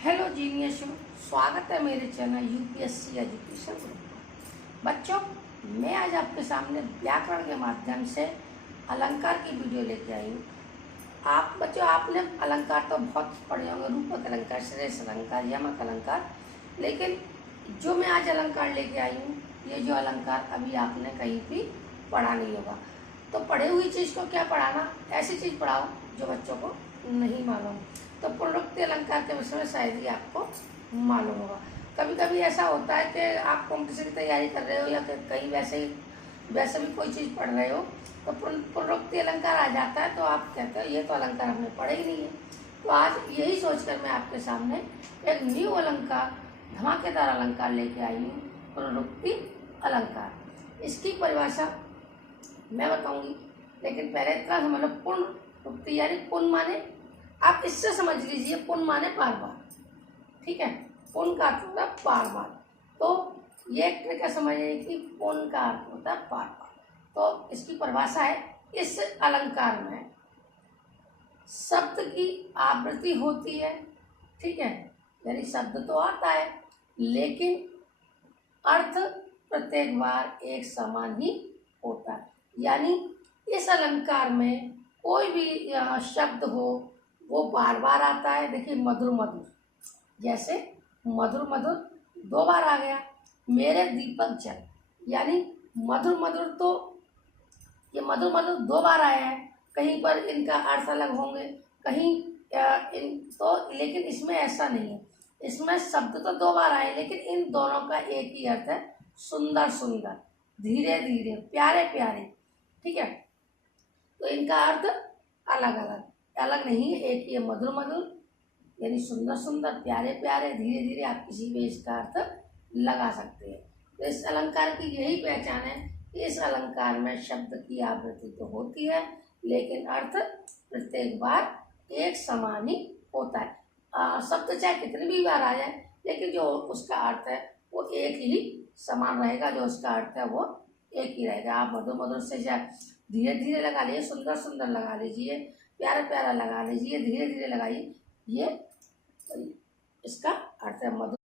Hello genius, स्वागत है मेरे चैनल यूपीएससी एजुकेशन ग्रुप पर। बच्चों, मैं आज आपके सामने व्याकरण के माध्यम से अलंकार की वीडियो लेके आई हूँ। आप बच्चों, आपने अलंकार तो बहुत पढ़े होंगे, रूपक अलंकार, श्रेष्ठ अलंकार, यमक अलंकार, लेकिन जो मैं आज अलंकार लेके आई हूँ, ये जो अलंकार अभी आपने कहीं भी पढ़ा नहीं होगा। तो पढ़े हुई चीज़ को क्या पढ़ाना, ऐसी चीज़ पढ़ाओ जो बच्चों को नहीं मालूम। तो पुनरुक्ति अलंकार के विषय में शायद ही आपको मालूम होगा। कभी कभी ऐसा होता है कि आप कॉम्पिटिशन की तैयारी कर रहे हो या कहीं वैसे भी कोई चीज़ पढ़ रहे हो, तो पुनरुक्ति अलंकार आ जाता है तो आप कहते हो ये तो अलंकार हमने पढ़े ही नहीं है। तो आज यही सोचकर मैं आपके सामने एक न्यू अलंकार, धमाकेदार अलंकार लेके आई हूँ, पुनरुक्ति अलंकार। इसकी परिभाषा मैं बताऊंगी, लेकिन पहले इतना समझ लो, पुनरुक्ति यानी पुन माने, आप इससे समझ लीजिए पुन माने बार बार, ठीक है। पुन का अर्थ होता है बार बार, तो ये एक तरीका समझिए कि पुन का अर्थ होता है बार बार। तो इसकी परिभाषा है, इस अलंकार में शब्द की आवृत्ति होती है, ठीक है, यानी शब्द तो आता है लेकिन अर्थ प्रत्येक बार एक समान ही होता है। यानी इस अलंकार में कोई भी शब्द हो वो बार बार आता है। देखिए, मधुर मधुर, जैसे मधुर मधुर 2 बार आ गया। मेरे दीपक जल, यानी मधुर मधुर, तो ये मधुर मधुर 2 बार आया है। कहीं पर इनका अर्थ अलग होंगे, कहीं लेकिन इसमें ऐसा नहीं है। इसमें शब्द तो 2 बार आए, लेकिन इन दोनों का एक ही अर्थ है, सुंदर सुंदर, धीरे धीरे, प्यारे प्यारे, ठीक है। तो इनका अर्थ अलग अलग अलग नहीं है, एक ही है। मधुर मधुर यानी सुंदर सुंदर, प्यारे प्यारे, धीरे धीरे, आप किसी भी इसका अर्थ लगा सकते हैं। तो इस अलंकार की यही पहचान है कि इस अलंकार में शब्द की आवृत्ति तो होती है, लेकिन अर्थ प्रत्येक बार एक समान ही होता है। शब्द चाहे कितनी भी बार आ जाए, लेकिन जो उसका अर्थ है वो एक ही समान रहेगा, जो उसका अर्थ है वो एक ही रहेगा। आप मधुर मधुर से चाहे धीरे धीरे लगा लीजिए, सुंदर सुंदर लगा लीजिए, प्यारा प्यारा लगा लीजिए, धीरे धीरे लगाइए, ये इसका अर्थ है मधुर।